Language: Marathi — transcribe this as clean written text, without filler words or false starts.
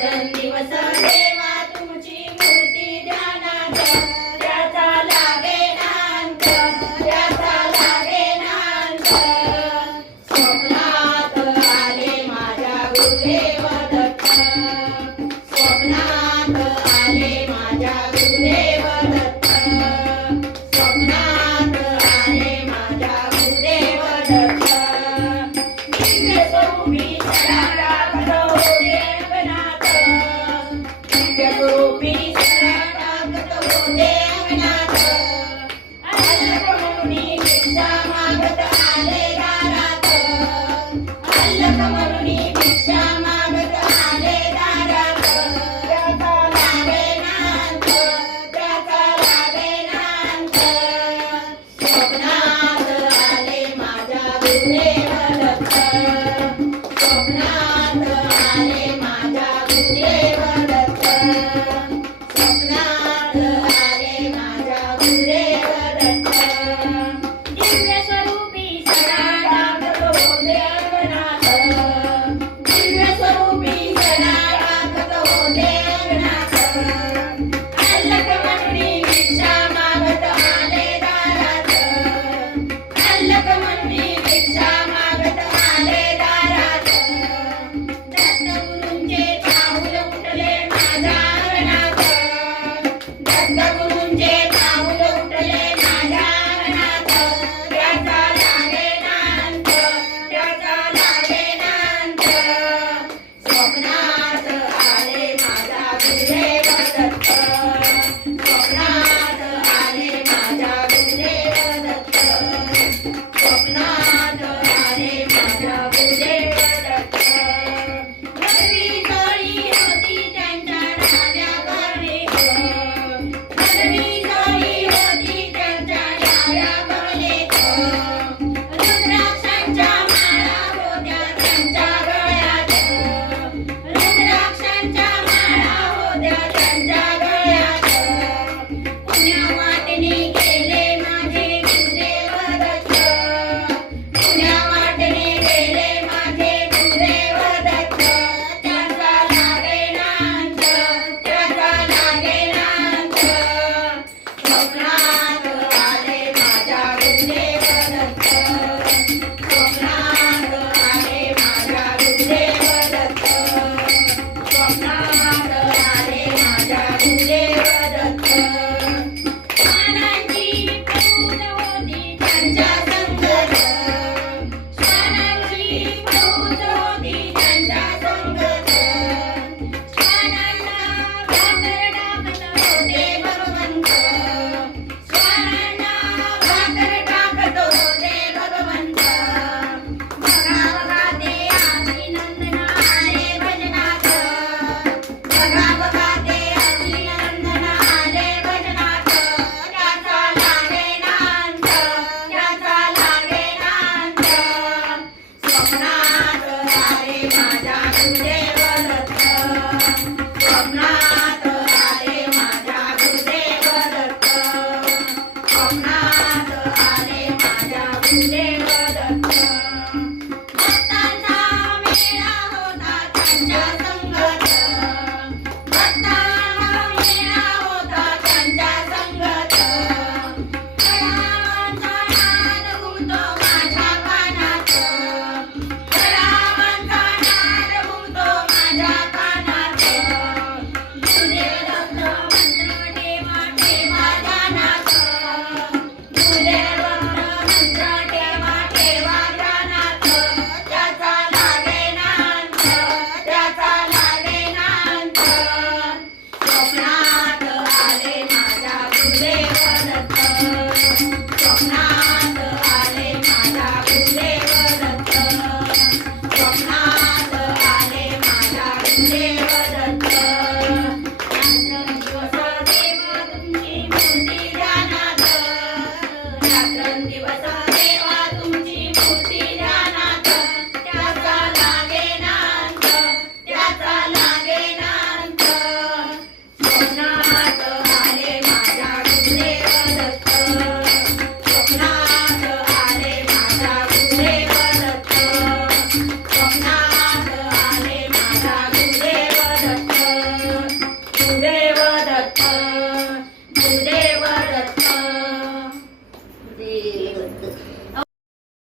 रात्रंदिवस देवा तुमची मूर्ती ध्यानात त्याचा लागेना अंत त्याचा लागेना अंत स्वप्नात आले माझ्या गुरुदेव दत्त स्वप्नात आले माझ्या गुरुदेव दत्त स्वप्नात आले माझ्या गुरुदेव दत्त दिव्य स्वरूपी शरणागत होते अंगणात दिव्य स्वरूपी शरणागत होते अंगणात अल्लकमरुनी भिक्षा मागत आले दारात अल्लकमरुनी भिक्षा मागत आले दारात त्याचा लागेना अंत त्याचा लागेना अंत स्वप्नात आले माझ्या गुरुदेव दत्त स्वप्नात आले माझ्या गुरुदेव दत्त स्वप्नात आले माझ्या गुरुदेव दत्त दिव्य स्वरूपी शरणागत होते अंगणात आ